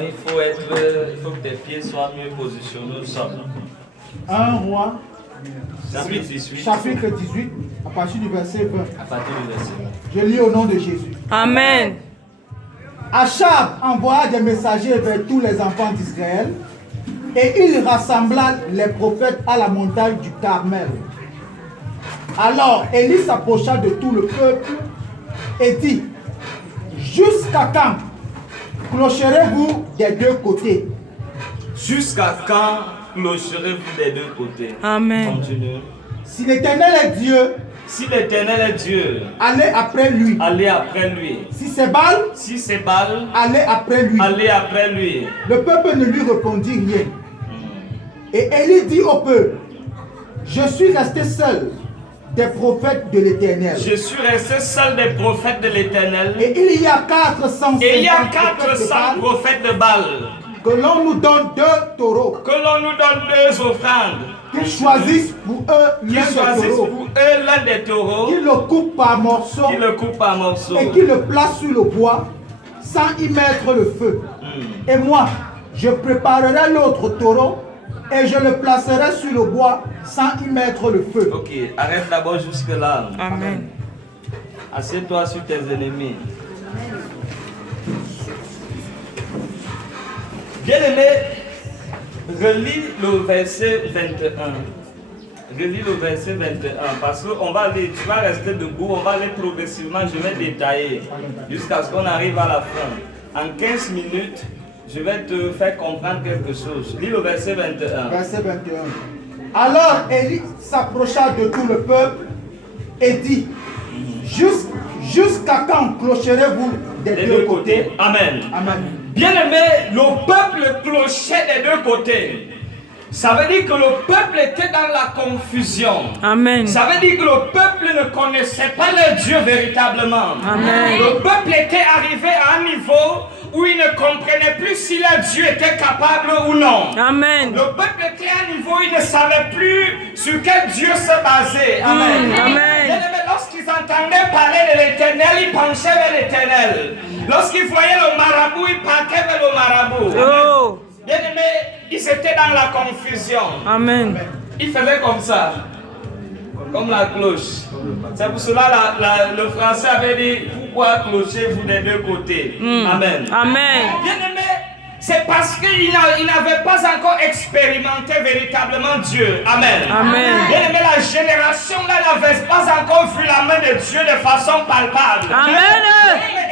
il faut que tes pieds soient mieux positionnés au sol. 1 Roi, Chapitre 18. chapitre 18, à partir du verset 20. À partir du verset 20. Je lis au nom de Jésus. Amen. Achab envoya des messagers vers tous les enfants d'Israël et il rassembla les prophètes à la montagne du Carmel. Alors Élie s'approcha de tout le peuple et dit: jusqu'à quand clocherez-vous des deux côtés? Jusqu'à quand clocherez-vous des deux côtés? Amen. Continue. Si l'Éternel est Dieu, Si l'Éternel est Dieu, allez après lui. allez après lui. Si c'est Baal, Si c'est Baal, allez après lui. allez après lui. Le peuple ne lui répondit rien. Et Élie dit au peuple: je suis resté seul des prophètes de l'Éternel. Je suis resté seul des prophètes de l'Éternel. Et il y a 450 Et il y a prophètes 400 prophètes de Baal. que l'on nous donne 2 taureaux. Que l'on nous donne 2 offrandes. Qu'ils choisissent pour eux Qu'ils l'un des choisissent taureaux. pour eux l'un des taureaux. Qu'ils le coupent par morceaux Qu'ils le coupent par morceaux. et qu'ils le placent sur le bois sans y mettre le feu. Et moi, je préparerai l'autre taureau et je le placerai sur le bois sans y mettre le feu. Ok, arrête d'abord jusque là. Amen. Assieds-toi sur tes ennemis. Bien-aimé, relis le verset 21. Relis le verset 21 parce qu'on va aller, tu vas rester debout, on va aller progressivement, je vais détailler jusqu'à ce qu'on arrive à la fin. En 15 minutes, je vais te faire comprendre quelque chose. Lis le verset 21. Verset 21. Alors Élie s'approcha de tout le peuple et dit: jusqu'à quand clocherez-vous des deux côtés? Amen. Amen. Bien-aimé, le peuple clochait des deux côtés. Ça veut dire que le peuple était dans la confusion. Amen. Ça veut dire que le peuple ne connaissait pas le Dieu véritablement. Amen. Le peuple était arrivé à un niveau où il ne comprenait plus si le Dieu était capable ou non. Amen. Le peuple était à un niveau où il ne savait plus sur quel Dieu se basait. Amen. Amen. Bien-aimé, lorsqu'ils entendaient parler de l'Éternel, ils penchaient vers l'Éternel. Lorsqu'ils voyaient le marabout, ils partaient vers le marabout. Oh. Bien-aimé, ils étaient dans la confusion. Amen. Ils faisaient comme ça, comme la cloche. C'est pour cela le français avait dit: pourquoi clochez-vous des deux côtés? Amen. Amen. Bien-aimé, c'est parce qu'ils n'avaient pas encore expérimenté véritablement Dieu. Amen. Amen. Bien-aimé, la génération là n'avait pas encore vu la main de Dieu de façon palpable. Amen.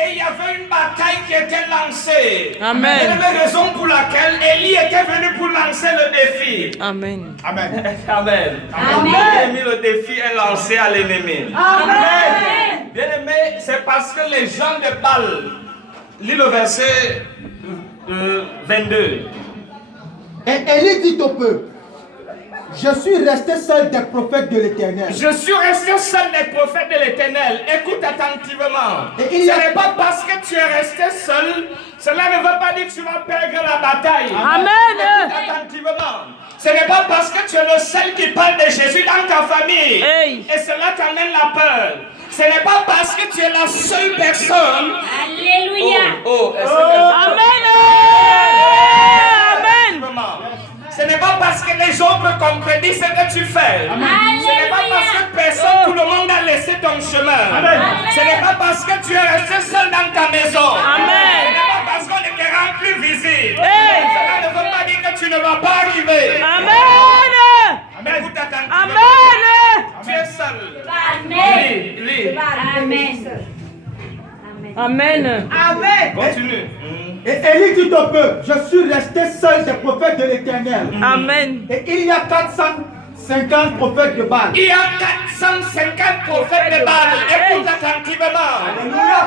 Et il y avait une bataille qui était lancée. Amen. Bien-aimé, raison pour laquelle Élie était venu pour lancer le défi. Amen. Amen. Amen. Bien-aimé, le défi est lancé à l'ennemi. Amen. Bien-aimé, c'est parce que les gens de Baal, lis le verset 22. Et Élie dit au peuple: je suis resté seul des prophètes de l'Éternel. Je suis resté seul des prophètes de l'Éternel. Écoute attentivement. Et il y a- Ce n'est pas parce que tu es resté seul, cela ne veut pas dire que tu vas perdre la bataille. Amen. Écoute attentivement. Ce n'est pas parce que tu es le seul qui parle de Jésus dans ta famille. Hey. Et cela t'amène la peur. Ce n'est pas parce que tu es la seule personne. Alléluia. Est-ce que Amen. Amen. ce n'est pas parce que les autres comprennent ce que tu fais. Ce n'est pas parce que personne, tout le monde a laissé ton chemin. Ce n'est pas parce que tu es resté seul dans ta maison. Amen. Ce n'est pas parce qu'on ne te rend plus visible. Hey. Cela ne veut pas dire que tu ne vas pas arriver. Amen. Écoute attentivement. Amen. Tu es seul. Amen. Lis. Amen. Amen. Continue. Et Élie dit au peuple: je suis resté seul des prophètes de l'Éternel. Amen. Et il y a 450 prophètes de Baal. Il y a 450 prophètes de Baal. Écoute attentivement.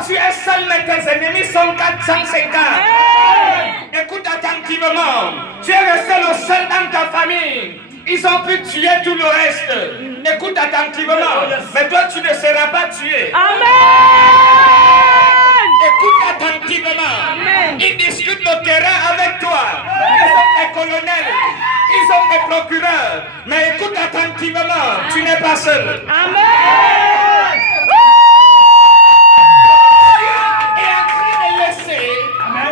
Tu es seul, mais tes ennemis sont 450. Écoute attentivement. Tu es resté le seul dans ta famille. Ils ont pu tuer tout le reste. Écoute attentivement. Mais toi, tu ne seras pas tué. Amen. Écoute attentivement. Ils discutent le terrain avec toi. Ils sont des colonels. Ils sont des procureurs. Mais écoute attentivement. Tu n'es pas seul. Amen. Et en train de laisser,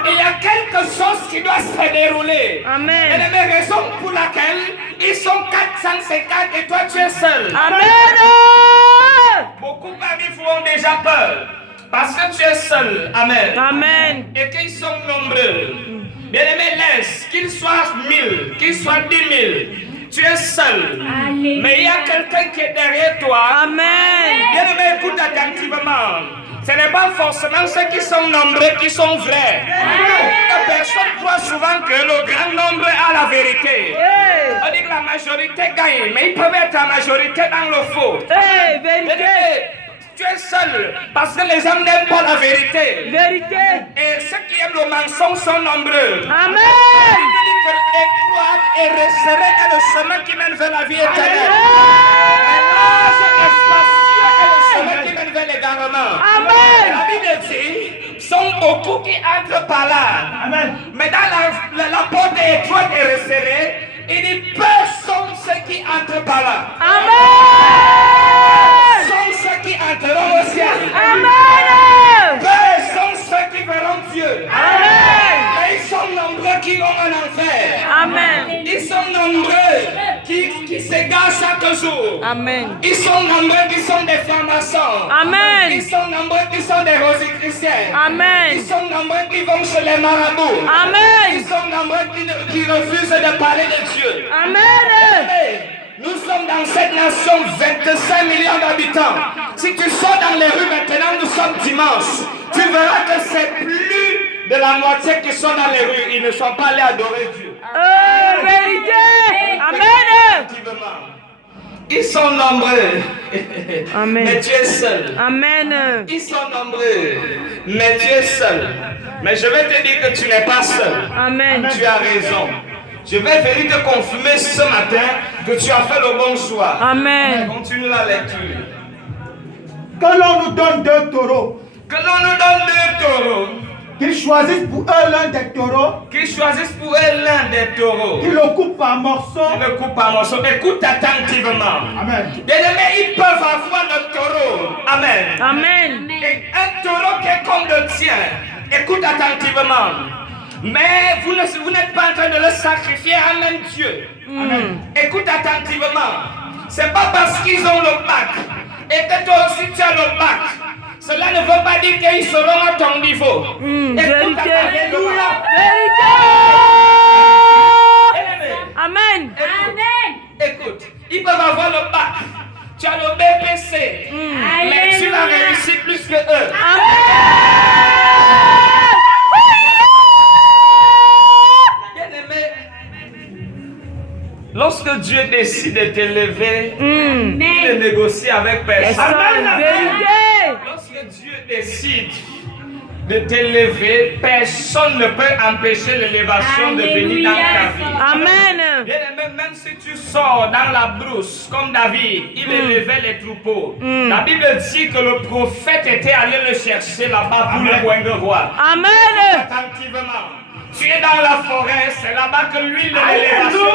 il y a quelque chose qui doit se dérouler. Amen. Et la raison pour laquelle ils sont 450 et toi tu es seul. Amen. Beaucoup parmi vous ont déjà peur parce que tu es seul. Amen. Amen. Et qu'ils sont nombreux. Bien-aimé, laisse qu'ils soient 1000, qu'ils soient 10 000. Tu es seul. Alléluia. Mais il y a quelqu'un qui est derrière toi. Amen. Bien-aimé, écoute attentivement. Ce n'est pas forcément ceux qui sont nombreux qui sont vrais. La personne croit souvent que le grand nombre a la vérité. Hey. On dit que la majorité gagne, mais ils peuvent être la majorité dans le faux. Hey, vérité. Bien-aimé, tu es seul parce que les hommes n'aiment pas la vérité. Vérité. Et ceux qui aiment le mensonge sont nombreux. Amen. Il dit que l'écroître est resserré et le chemin qui mène vers la vie éternelle. Et l'âge espacieux est le chemin qui mène vers l'égarement. Amen. La Bible dit, sont beaucoup qui entrent par là. Amen. Mais dans la porte étroite et resserrée, il dit, peu sont ceux qui entrent par là. Amen. Sont ceux qui entreront au ciel. Amen. Peu sont ceux qui verront Dieu. Amen. Mais ils sont nombreux qui vont en enfer. Amen. Ils sont nombreux qui s'égarent chaque jour. Amen. Ils sont nombreux qui sont des francs-maçons. Amen. Ils sont nombreux qui sont des rosicruciens. Ils Amen. sont nombreux qui vont chez les marabouts. Ils Amen. sont nombreux qui refusent de parler de Dieu. Amen. Hey, nous sommes dans cette nation 25 millions d'habitants. Si tu sors dans les rues maintenant, nous sommes dimanche. Tu verras que c'est plus de la moitié qui sont dans les rues. Ils ne sont pas allés adorer Dieu. Vérité. Amen. Effectivement. Ils sont nombreux. Amen. Mais tu es seul. Amen. Ils sont nombreux. Mais tu es seul. Mais je vais te dire que tu n'es pas seul. Amen. Tu as raison. Je vais venir te confirmer ce matin que tu as fait le bon choix. Amen. Continue la lecture. Que l'on nous donne 2 taureaux, Que l'on nous donne 2 taureaux. qu'ils choisissent pour eux l'un des taureaux, Qu'ils choisissent pour eux l'un des taureaux. qu'ils le coupent par morceaux. Ils le coupent par morceaux. Écoute attentivement. Amen. Bien-aimés, ils peuvent avoir le taureau. Amen. Amen. Et un taureau qui est comme le tien. Écoute attentivement. Mais vous n'êtes pas en train de le sacrifier à même Dieu. Écoute attentivement. C'est pas parce qu'ils ont le bac et que toi aussi tu as le bac. Cela ne veut pas dire qu'ils seront à ton niveau. Écoute Vérité. attentivement. Vérité. Bien-aimé, Amen. écoute, ils peuvent avoir le bac. Tu as le BPC. Mais tu vas réussir plus que eux. Lorsque Dieu décide de t'élever, il ne négocie avec personne. Vérité. Lorsque Dieu décide de t'élever, personne ne peut empêcher l'élévation de venir dans ta vie. Amen. Bien aimé, même si tu sors dans la brousse comme David, il élevait les troupeaux. La Bible dit que le prophète était allé le chercher là-bas pour le point roi. Amen. Attentivement. Tu es dans la forêt, c'est là-bas que l'huile de l'élévation.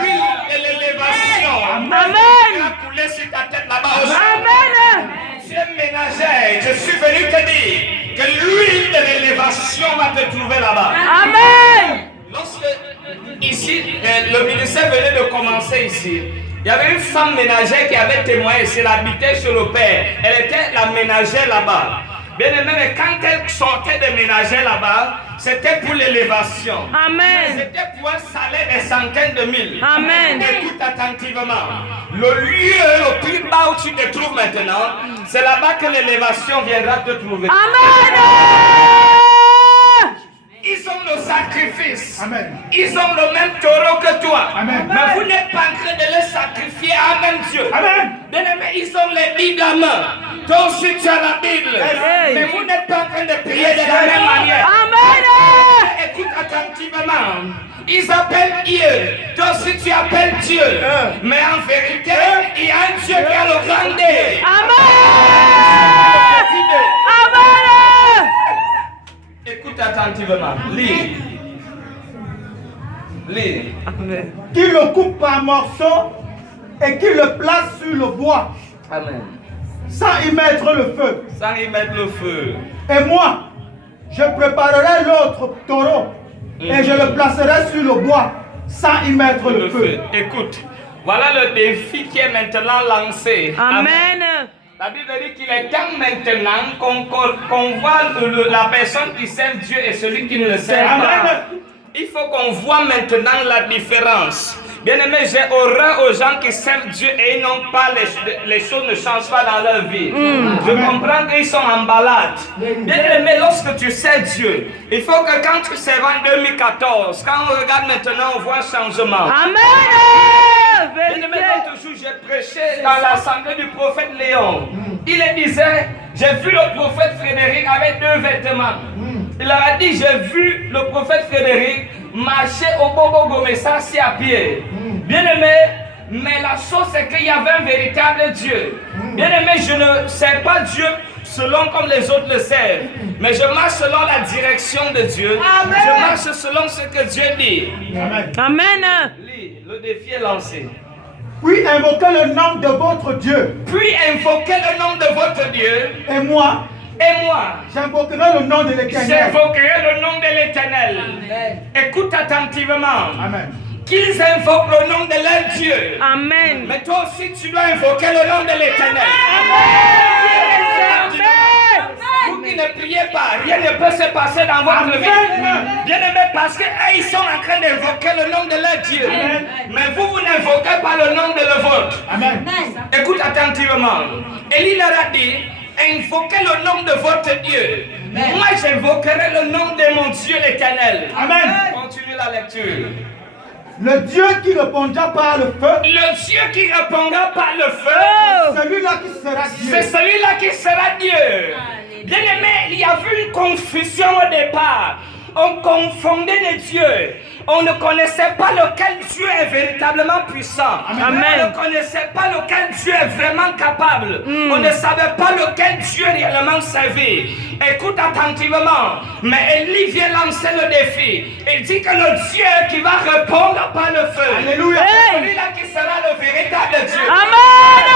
L'huile de l'élévation. Amen. Tu as coulé sur ta tête là-bas au Amen. Tu es ménagère. Je suis venu te dire que l'huile de l'élévation va te trouver là-bas. Amen. Lorsque ici, le ministère venait de commencer ici, il y avait une femme ménagère qui avait témoigné ici, elle habitait chez le père. Elle était la ménagère là-bas. Bien aimé, mais quand elle sortait de ménagère là-bas, c'était pour l'élévation. Amen. C'était pour un salaire des centaines de mille. Amen. Écoute attentivement. Le lieu le plus bas où tu te trouves maintenant, c'est là-bas que l'élévation viendra te trouver. Amen. Ils ont le sacrifice. Amen. Ils ont le même taureau que toi. Amen. Mais vous n'êtes pas en train de les sacrifier à même Dieu. Amen. Bien aimé, ils ont les Bibles à main. Toi aussi tu as la Bible. Hey. Mais vous n'êtes pas en train de prier de la même manière. Amen. Écoute attentivement. Ils appellent Dieu. Toi aussi tu appelles Dieu. Mais en vérité, il y a un Dieu qui a le grand dé. Amen. Amen. Écoute attentivement. Lis. Lis. Qu'il le coupe par morceaux et qu'il le place sur le bois. Amen. sans y mettre le feu. Sans y mettre le feu. Et moi, je préparerai l'autre taureau et je le placerai sur le bois sans y mettre le feu. Écoute, voilà le défi qui est maintenant lancé. Amen. La Bible dit qu'il est temps maintenant qu'on voit la personne qui sert Dieu et celui qui ne le sert pas. Il faut qu'on voit maintenant la différence. Bien aimé, j'ai horreur aux gens qui servent Dieu et ils n'ont pas les choses ne changent pas dans leur vie. Je comprends qu'ils sont en balade. Bien aimé, lorsque tu sers Dieu, il faut que quand tu sers en 2014, quand on regarde maintenant, on voit un changement. Amen. Bien aimé, l'autre jour, j'ai prêché dans l'assemblée du prophète Léon. Il disait, j'ai vu le prophète Frédéric avec 2 vêtements. Il leur a dit, j'ai vu le prophète Frédéric marcher au Bobo Gomessa à pied. Bien aimé, mais la chose c'est qu'il y avait un véritable Dieu. Bien aimé, je ne sers pas Dieu selon comme les autres le servent, mais je marche selon la direction de Dieu. Amen. Je marche selon ce que Dieu dit. Amen. Amen. Le défi est lancé. Puis invoquez le nom de votre Dieu. Puis invoquez le nom de votre Dieu. Et moi, j'invoquerai le nom de l'Éternel. J'invoquerai le nom de l'Éternel. Écoute attentivement. Amen. Qu'ils invoquent le nom de leur Dieu. Amen. Mais toi aussi, tu dois invoquer le nom de l'Éternel. Amen. Vous qui ne priez pas, rien ne peut se passer dans votre vie. Bien aimé, parce qu'ils sont en train d'invoquer le nom de leur Dieu. Amen. Mais vous n'invoquez pas le nom de le vôtre. Amen. Écoute attentivement. Élie leur a dit, invoquez le nom de votre Dieu. Amen. Moi, j'invoquerai le nom de mon Dieu l'Éternel. Amen. Continue la lecture. Le Dieu qui répondra par le feu. Le Dieu qui répondra par le feu. Celui-là qui sera Dieu. C'est celui-là qui sera Dieu. Bien aimé, il y avait une confusion au départ. On confondait les dieux. On ne connaissait pas lequel Dieu est véritablement puissant. Amen. On ne connaissait pas lequel Dieu est vraiment capable. On ne savait pas lequel Dieu est réellement servi. Écoute attentivement. Mais Élie vient lancer le défi. Il dit que le Dieu qui va répondre par le feu. Alléluia. C'est celui-là qui sera le véritable Dieu. Amen.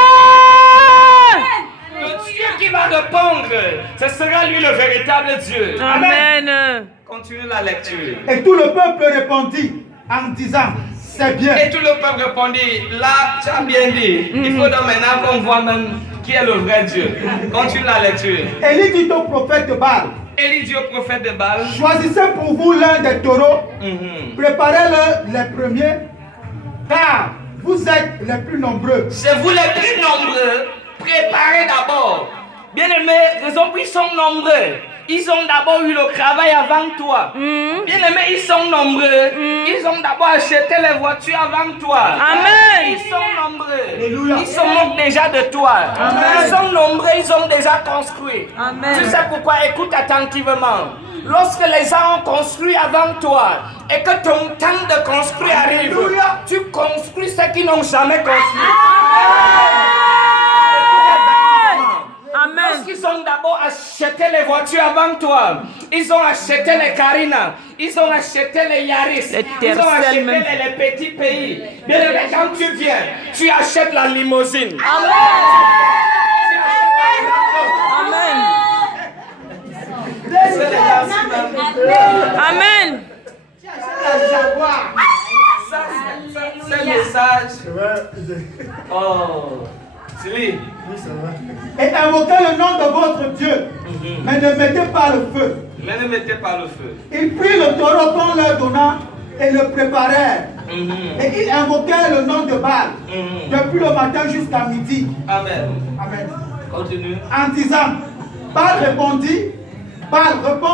Le Dieu qui va répondre, ce sera lui le véritable Dieu. Amen. Continue la lecture. Et tout le peuple répondit en disant, c'est bien. Et tout le peuple répondit, là, tu as bien dit. Il faut donc maintenant qu'on voit même qui est le vrai Dieu. Continue la lecture. Élie dit au prophète de Baal, Élie dit au prophète de Baal, choisissez pour vous l'un des taureaux, préparez-le les premiers, car vous êtes les plus nombreux. c'est vous les plus nombreux, préparez d'abord. Bien aimé, raison pour ils sont nombreux. Ils ont d'abord eu le travail avant toi. Bien aimé, ils sont nombreux. Ils ont d'abord acheté les voitures avant toi. Amen. Ils sont nombreux. Alléluia. Ils se moquent déjà de toi. Amen. Ils sont nombreux, ils ont déjà construit. Amen. Tu sais pourquoi? Écoute attentivement. Lorsque les gens ont construit avant toi et que ton temps de construire arrive, Alléluia. tu construis ceux qui n'ont jamais construit. Amen. Lorsqu'ils ont d'abord acheté les voitures avant toi, ils ont acheté les Carina, ils ont acheté les Yaris, ils ont acheté les petits pays. Bien aimé, quand tu viens, tu achètes la limousine. Amen. Amen. C'est le message. Oh, Sylvie. Et invoquez le nom de votre Dieu, mais ne mettez pas le feu. Mais ne mettez pas le feu. Ils prirent le taureau qu'on leur donna et le préparèrent. Et ils invoquèrent le nom de Baal depuis le matin jusqu'à midi. Amen. Amen. Continue. En disant, Baal répondit, Baal répond